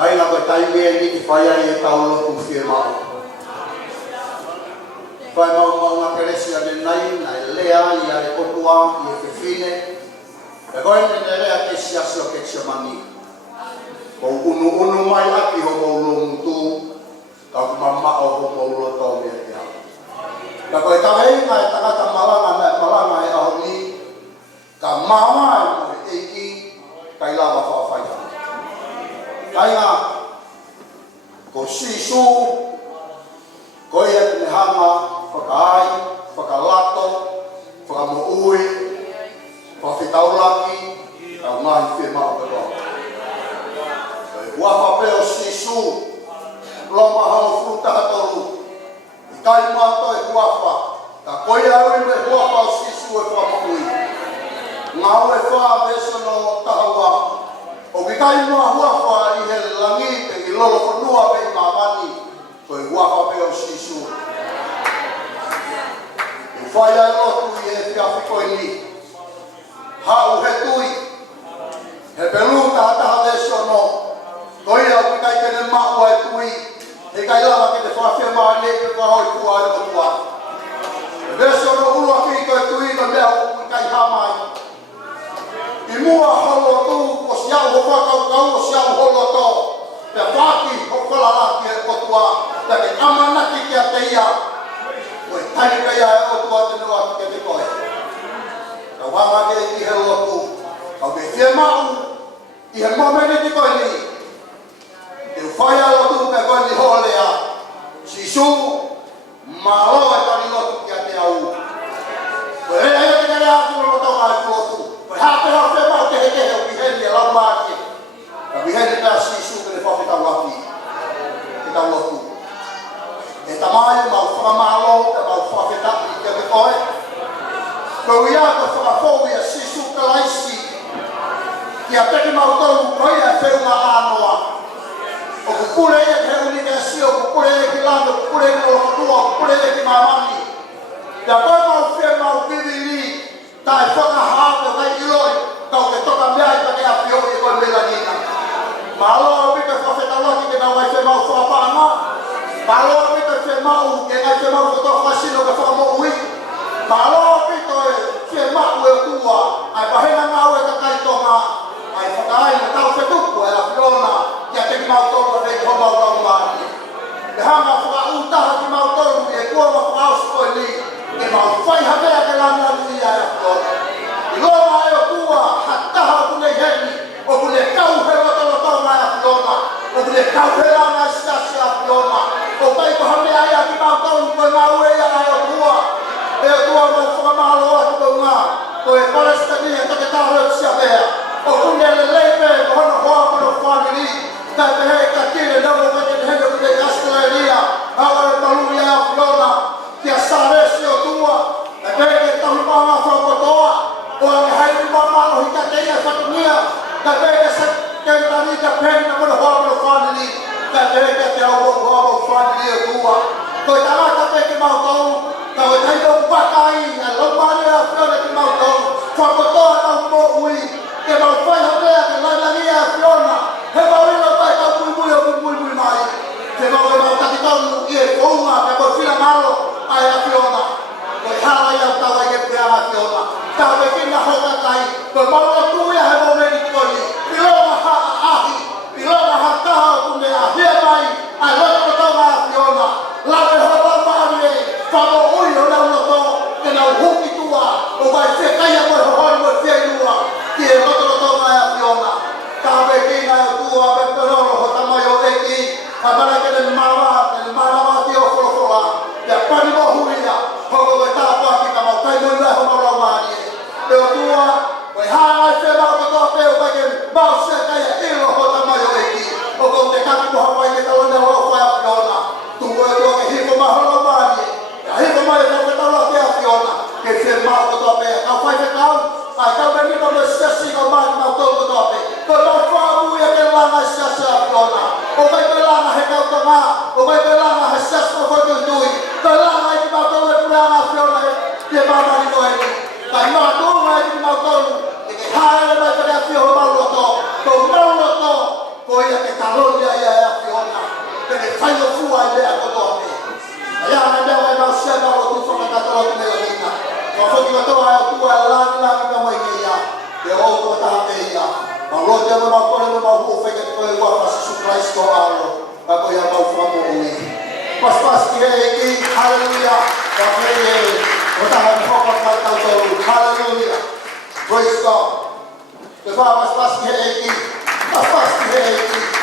Kai na ko tai me ni ki fai ai e tau lo ku firma. Fai mau nga keresia de nai na lea ia e kotua i e fine. E koe ne lea ke sia sio ke sia mani. Ko unu mai aki ho mo lo mutu. Ka ku mamma o ho mo lo to me ke ha. Ka koe ka hei ka e takata malanga e aho ni. Ka mama e ki kai lava fa fai. Kai nga ko sisu ko ia te hanga whakai, whakalato, whakamoui, whawhitauraki, au ngahi whima o karoa. Ua whapeo sisu, loma hao fruta toru, i kai mato e huafa, ka koe au me huafa o sisu e whakamoui. Ngau e wha vesono tahawa, o ki kai mua huafa i he langi pe i lolo whanua pe i mamani, koe huafa peo sisu. Whai ai lotu i e whiawhi koe ni. Hau he tui. He pelu tahataha vesono. Koe au ki kai kene maua e tui. He kai lama ki te whawhia maari e pe wahoi kua e kotua. Vesono ulua ki koe tui no mea u kai hamai. I mua holo tu o siau ho whakau o siau holo to. Te whaki ho whalalaki e kotua. Te ke amanaki ki a te ia. Koe tani kaya e o tua te noa ki te koe. Ka wanga ke i he lotu. Kau ke whia mau. I he momene te koe ni. Te whai a lotu pe koe ni hoolea. Sisu. Malo e kani lotu ki a te au. Koe rea e te kare atu no tonga e lotu. Koe hate hao whia mau te heke he o kiheni e lau maake. Ka kiheni pea sisu ke ne whawhetau aki. Ke tau lotu. E tamai mau whakamalo, e mau whawhetaki i te koe. Koe ia ko whakafou ia sisu ka laisi. Ki a peke mau tolu koe ia wheunga anoa. O kukure ia ke uni ke sio, kukure ia ki lando, kukure ia ki lokatua, kukure ia ki mamani. Ia koe mau whia mau bibiri, tae whakahao kai iloi, kau ke toka mea i pake a whio i koe melanina. Malo o pika whawhetawaki ke nau ai whia mau whakapanga. Malo pito e mau ke ngai te mau koto whasino ka whakamoui. Malo pito e mau e tua. Ai pahena ngau e ka kaitonga. Ai whakai na tau whetuku e la whiona. Ia te ki mau tolu e ki ho mau tau ngani. Te hanga whakautaha ki mau tolu e kua ma whakausu koe ni. Ke mau whai hapea ke langa ni ia e whiona. I loma e o tua hataha o kune heni. O kune kau he watolo tau ngai a whiona. O kune kau he langa stasi a whiona. O kai ko hame ai aki mau tau ko ngau e ai o tua. E o tua mo whakamalo atu ko ngā. Ko e Palestini e take tāro e tia mea. O kune le leipe mo hono hoa kono whaniri. Tai te hei ka tine namo kake te hene kute i Australia. Hawa e taluri a Fiona. Kia saresi o tua. E peke tahu pānga whakotoa. O ange hairi mamalo hika te ia whatunia. Ka peke sa kentari ka pēni na mono hoa kono whaniri. Ka peke te au o hoa kono whaniri o tua. Ko i tarata peke mau tau. Ka o tai no wakai. A lomari a Fiona ki mau tau. Whakotoa na mo ui. Ke mau whai hapea ke lailani a Fiona. He mau ino tai tau kuimui o kuimui mai. Ke mau e mau taki tau i e kounga. Ke mau whina malo ai a Fiona. Ko i hala i au tau ai e prea a Fiona. Tau pe kina hoka tai. Ko mau o tuia he mau meni koi. Pilona ha ahi. Pilona ha taha o kune a hia mai. Ai loko tau a Fiona. Lawe hoa maari e. Whamo ui o nau loto. Ke nau huki tua. O vai whekaia koe hohoi koe whenua. Ki e loko tau a Fiona. Tau pe kina o tua pe peroro ho tamai o eki. Ha mana ke ne marawa ki o wholofola. Ia pani mo huria. Hoko koe tāpua ki ka mau kai moi leho marau maari e. Te o tua. Koe hāngai whe mau kotoa peo kai ke mau se kai e ilo ho tamai o eki. O ko te kapi ko hapai ke tau ne ho whai a Fiona. Tungo e tua ke hiko maholo maari e. Ia hiko mai e kau ke tau la ke a Fiona. Ke whe mau kotoa peo. Kau whai whe kau. Ai kau me nino me stesi kau maari mau tau kotoa peo. Ko mau whaamu e ke langa stesi a Fiona. O kai ke langa he kau tonga. O kai ke langa he stesi ko koe tui. Kai langa e ki mau tau e pureanga a Fiona e. Ke mamari ko e ni. Kai maa tonga e ki mau tau. E ke haere mai kare a Fiona mau loto. Ko mau loto. Ko ia ke tā Hallelujah ya Fiona. Kene whaio fua i lea kotoa me. Ia na mea wai mau sia na rotu whakakatoro tu mea lina. Kua whoki watoa e tua e langi ka mai ke ia. Te o taha te ia. Mau rote ame mau kore me mau hu whaike te koe ua Jesu Christo alo. Kako ia mau whamu o me. Pas ki he ki. Hallelujah. Ka kei e. O taha ni hoka kau toru. Hallelujah. Praise God. Te wha pas ki he ki. Pas ki he ki.